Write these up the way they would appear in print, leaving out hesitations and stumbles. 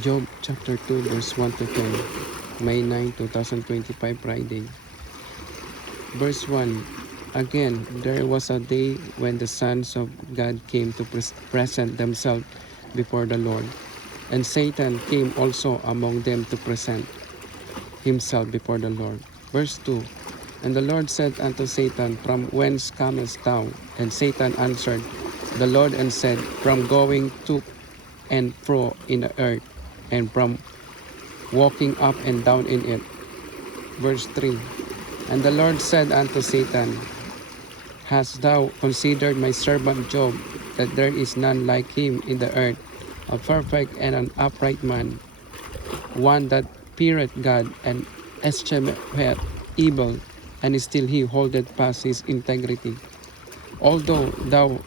Job chapter 2 verse 1 to 10, May 9, 2025 Friday. Verse 1. Again, there was a day when the sons of God came to present themselves before the Lord, and Satan came also among them to present himself before the Lord. Verse 2. And the Lord said unto Satan, From whence comest thou? And Satan answered the Lord and said, From going to and fro in the earth, and from walking up and down in it. Verse 3. And the Lord said unto Satan, Hast thou considered my servant Job, that there is none like him in the earth, a perfect and an upright man, one that feareth God and escheweth evil, and still he holdeth fast his integrity. Although thou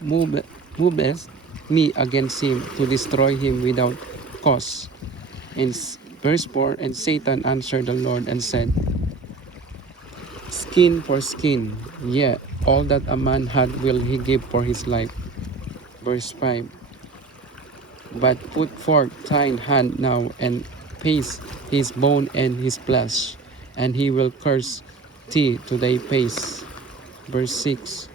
movest me against him to destroy him without cause. In verse 4, and Satan answered the Lord and said, Skin for skin, yea, all that a man had will he give for his life. Verse 5, but put forth thine hand now, and pace his bone and his flesh, and he will curse thee to thy face. Verse 6,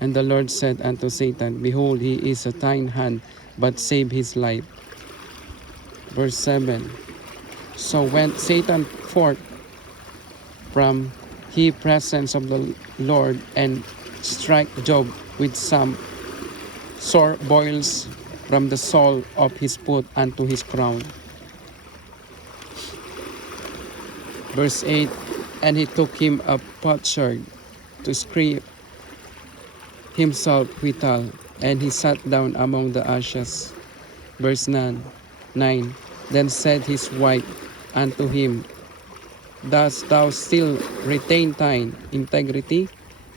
and the Lord said unto Satan, Behold, he is at thine hand, but save his life. Verse 7, so went Satan forth from the presence of the Lord, and strike Job with some sore boils from the sole of his foot unto his crown. Verse 8, and he took him a potsherd to scrape himself withal, and he sat down among the ashes. Verse 9, then said his wife unto him, Dost thou still retain thine integrity?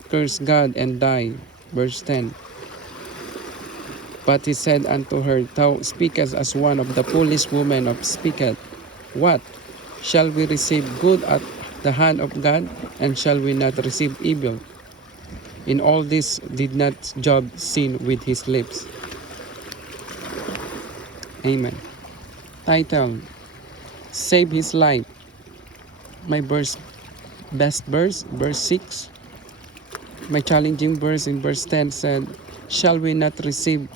Curse God and die. Verse 10, but he said unto her, Thou speakest as one of the foolish women of speaketh. What? Shall we receive good at the hand of God, and shall we not receive evil? In all this did not Job sin with his lips. Amen. Title, Save His Life. My best verse, verse 6. My challenging verse in verse 10 said, Shall we not receive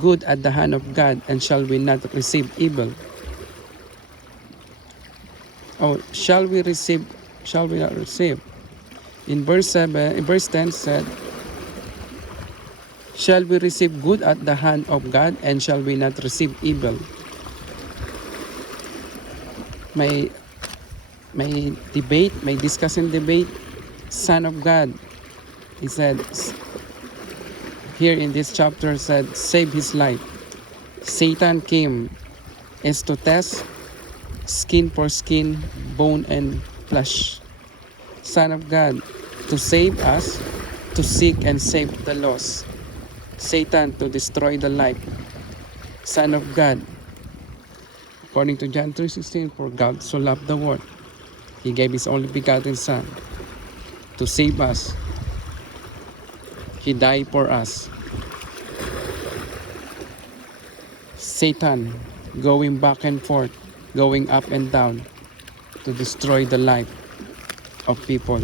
good at the hand of God, and shall we not receive evil? Oh, shall we not receive? In verse 10 said, Shall we receive good at the hand of God, and shall we not receive evil? My discussion debate, Son of God, he said, here in this chapter said, save his life. Satan came is to test skin for skin, bone and flesh. Son of God, to save us, to seek and save the lost. Satan, to destroy the life. Son of God, according to John 3:16, for God so loved the world, he gave his only begotten Son to save us. He died for us. Satan, going back and forth, going up and down to destroy the life of people.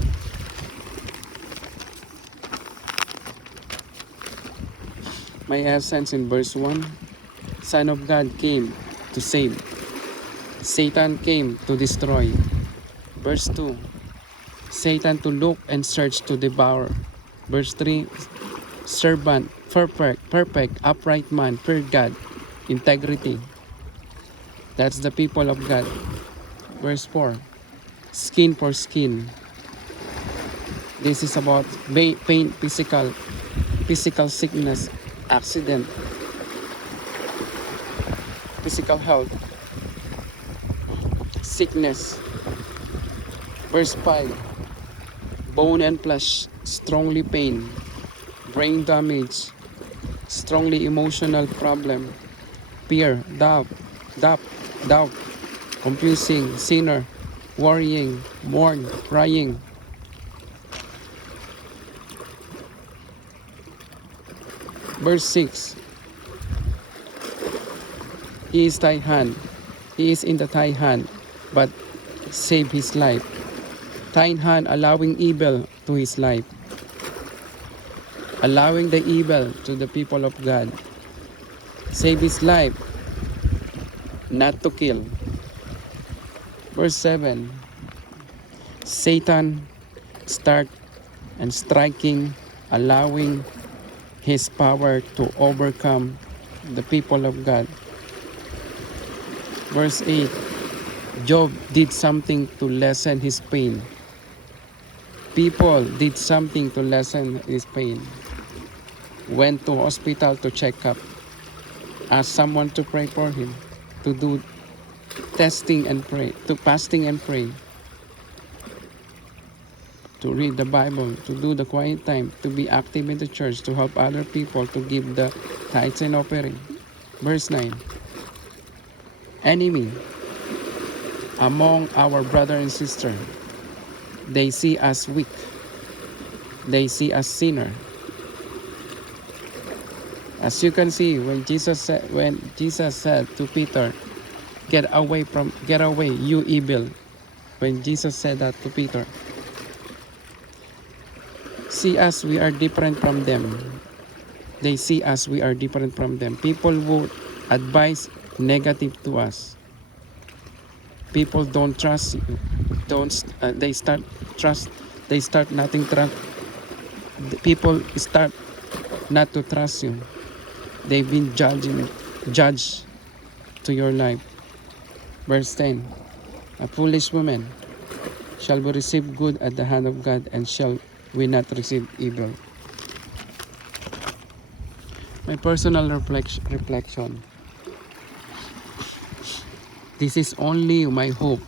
My essence in verse 1, Son of God came to save. Satan came to destroy. Verse 2, Satan to look and search to devour. Verse 3, servant, perfect, upright man, fear God, integrity. That's the people of God. Verse 4, skin for skin. This is about pain, physical sickness, accident, physical health, sickness. Verse 5, bone and flesh, strongly pain, brain damage, strongly emotional problem, fear, doubt, confusing, sinner, worrying, mourn, crying. Verse 6, He is thy hand. He is in the thy hand, but save his life. Thine hand allowing evil to his life. Allowing the evil to the people of God. Save his life, not to kill. Verse 7. Satan start and striking, allowing his power to overcome the people of God. Verse 8. Job did something to lessen his pain. People did something to lessen his pain. Went to hospital to check up. Asked someone to pray for him. To do testing and pray. To fasting and pray. To read the Bible. To do the quiet time. To be active in the church. To help other people. To give the tithes and offering. Verse 9. Enemy among our brother and sister. They see us weak. They see us sinner. As you can see, when Jesus said to Peter, get away, you evil. When Jesus said that to Peter, see us, we are different from them. They see us, we are different from them. People who advise negative to us. People don't trust you. They start nothing trust. People start not to trust you. They've been judged to your life. Verse 10. A foolish woman shall we receive good at the hand of God, and shall we not receive evil. My personal reflection. This is only my hope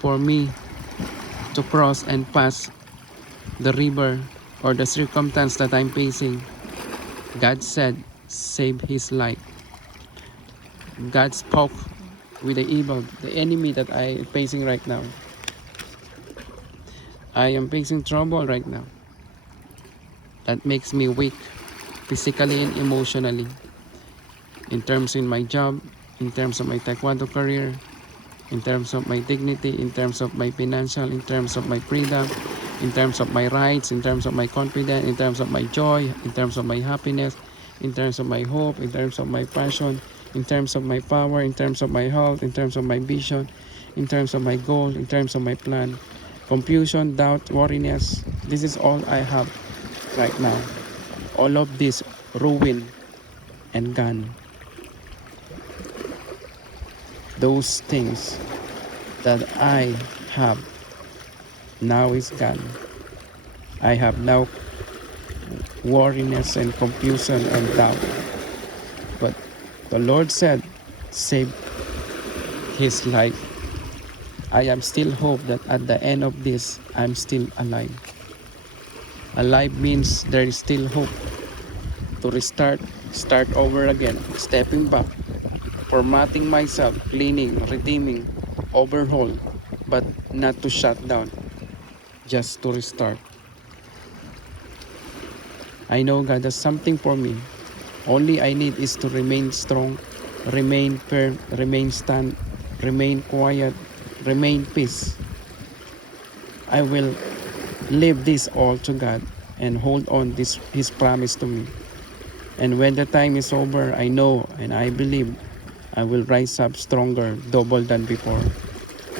for me to cross and pass the river or the circumstance that I'm facing. God said, save his life. God spoke with the evil, the enemy that I am facing right now. I am facing trouble right now. That makes me weak, physically and emotionally. In terms in my job, in terms of my taekwondo career, in terms of my dignity, in terms of my financial, in terms of my freedom, in terms of my rights, in terms of my confidence, in terms of my joy, in terms of my happiness, in terms of my hope, in terms of my passion, in terms of my power, in terms of my health, in terms of my vision, in terms of my goal, in terms of my plan. Confusion, doubt, worriness, this is all I have right now. All of this ruin and gone. Those things that I have now is gone. I have now worriness and confusion and doubt. But the Lord said, save his life. I am still hope that at the end of this, I'm still alive. Alive means there is still hope to restart, start over again, stepping back, formatting myself, cleaning, redeeming, overhaul, but not to shut down, just to restart. I know God has something for me. Only I need is to remain strong, remain firm, remain stand, remain quiet, remain peace. I will leave this all to God and hold on this his promise to me. And when the time is over, I know and I believe I will rise up stronger, double than before.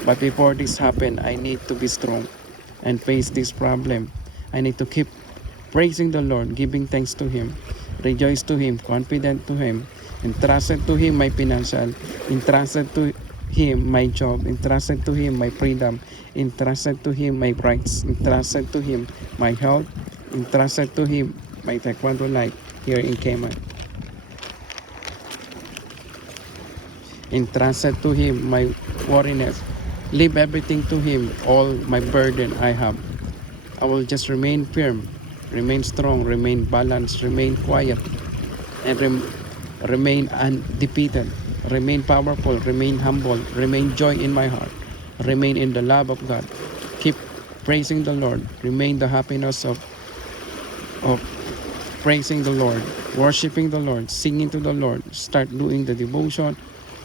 But before this happen, I need to be strong and face this problem. I need to keep praising the Lord, giving thanks to him, rejoice to him, confident to him, entrusted to him my financial, entrusted to him my job, entrusted to him my freedom, entrusted to him my rights, entrusted to him my health, entrusted to him my taekwondo life here in Cayman, entrusted to him my worriness. Leave everything to him, all my burden I have. I will just remain firm, remain strong, remain balanced, remain quiet, and remain undefeated, remain powerful, remain humble, remain joy in my heart, remain in the love of God. Keep praising the Lord, remain the happiness of praising the Lord, worshiping the Lord, singing to the Lord. Start doing the devotion,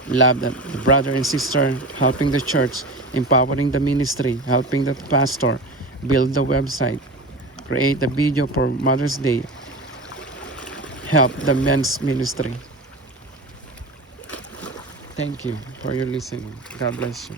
love the brother and sister, helping the church, empowering the ministry, helping the pastor, build the website, create a video for Mother's Day, help the men's ministry. Thank you for your listening. God bless you.